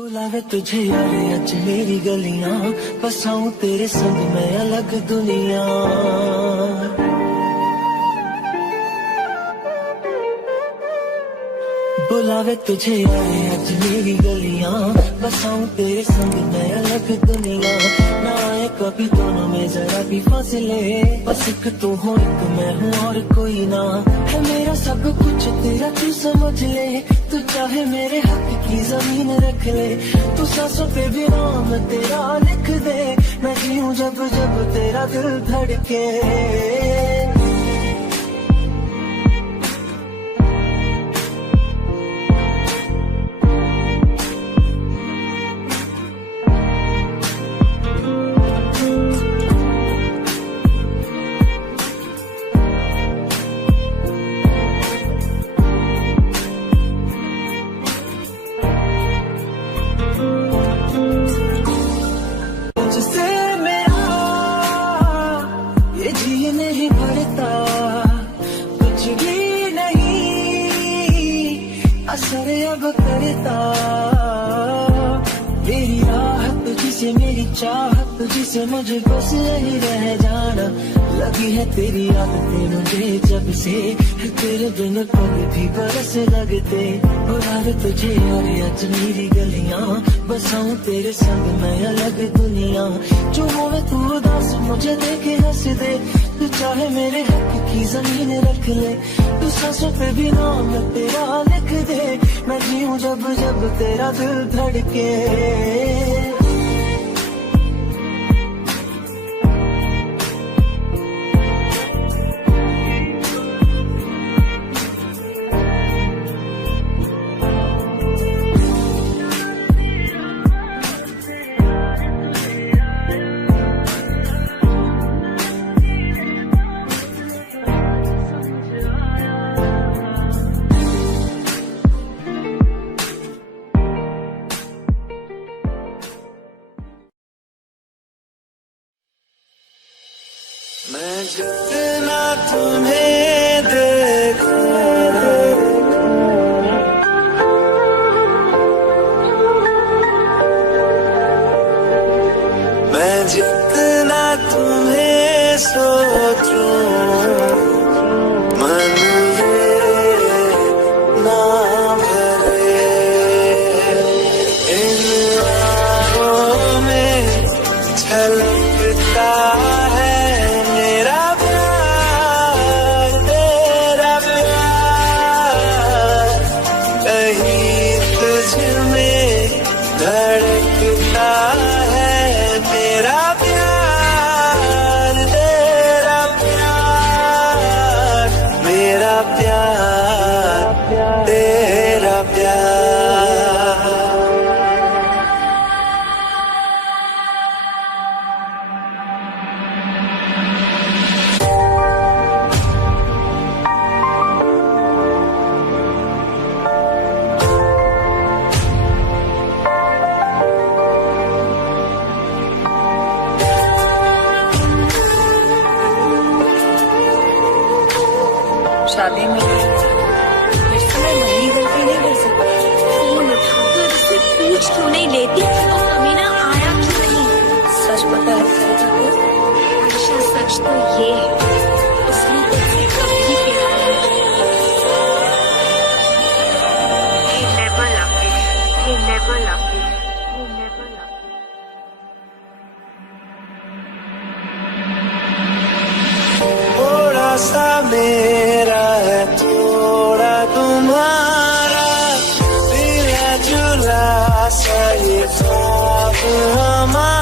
बुलावे तुझे यार आज मेरी गलियां, बसाऊं तेरे संग मैं अलग दुनिया। बुलावे तुझे यार आज मेरी गलियां, बसाऊं तेरे संग मैं अलग दुनिया। ना आए कभी दोनों में जरा भी फासले, बस एक तू हो एक मैं हूँ और कोई ना। है मेरा सब कुछ तेरा तू समझ ले, तू चाहे मेरे हक की जमीन रख ले। तू सांसों पे भी नाम तेरा लिख दे, मैं जीऊं जब जब तेरा दिल धड़के। तुझसे मेरा ये जी नहीं भरता, कुछ भी नहीं असर अब करता। मेरी राहत तुझसे मेरी चाहत तुझसे मुझे बस यही रह जाना। लगी है तेरी आदतें मुझे जब से, तेरे बिन पल भी बरस लगते। बुलावे तुझे और आज मेरी गलियां, बसाऊं तेरे संग मैं अलग दुनिया। जो होवे तू उदास मुझे देखे हंस दे, तू चाहे मेरे हक की जमीन रख ले। तू सांसों पे भी नाम तेरा लिख दे, मैं जीऊं जब जब तेरा दिल धड़के। मैं जितना तुम्हें देखूं, मैं जितना तुम्हें सोचूं, मन ये ना भरे। इन आँखों में छलकता धड़कता है मेरा प्यार, तेरा प्यार, मेरा प्यार, तेरा प्यार। शादी में इस समय वही गलती नहीं कर सकती। फोन उठाकर उससे पूछ क्यों नहीं लेती और अमीना आया क्यों नहीं। सच पता लगता है तो अच्छा सच तो ये है, उसने तुझसे कभी प्यार नहीं किया। He never loved you. He never loved you. He never loved you. थोड़ा सा मेरा है थोड़ा तुम्हारा, मिला जुला सा ये ख्वाब हमारा।